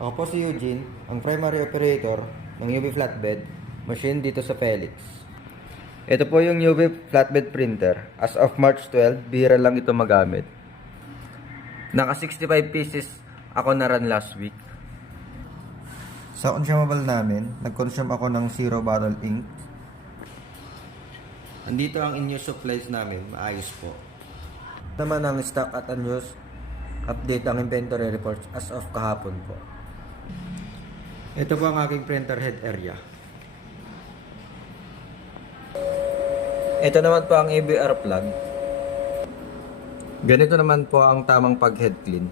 Ako po si Eugene, ang primary operator ng UV Flatbed machine dito sa Felix. Ito po yung UV Flatbed printer. As of March 12, bihira lang ito magamit. Naka 65 pieces ako na run last week. Sa consumable namin, nag-consume ako ng Zero Bottle Ink. Andito ang in-use supplies namin, maayos po. Naman ang stock at unused, update ang inventory reports as of kahapon po. Ito po ang aking printer head area. Ito naman po ang ABR plug. Ganito naman po ang tamang pag-head clean.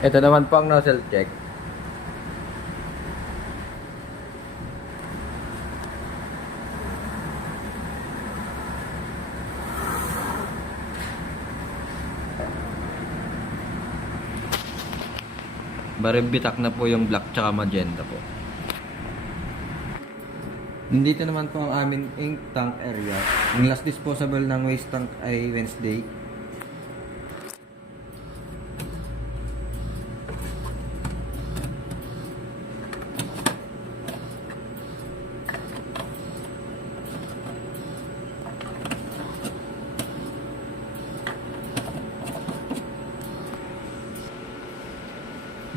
Ito naman po ang nozzle check. Bitak na po yung black tsaka magenta po. Nandito naman po ang aming ink tank area. Yung last disposable ng waste tank ay Wednesday.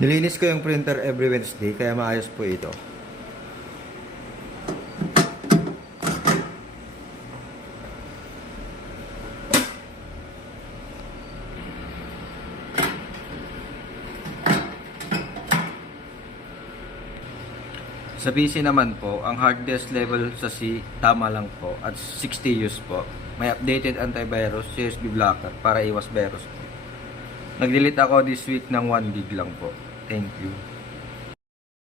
Nilinis ko yung printer every Wednesday kaya maayos po ito. Sa PC naman po, ang hard disk level sa C tama lang po at 60 use po. May updated antivirus, USB blocker para iwas virus po. Nag-delete ako this week ng 1 gig lang po. Thank you.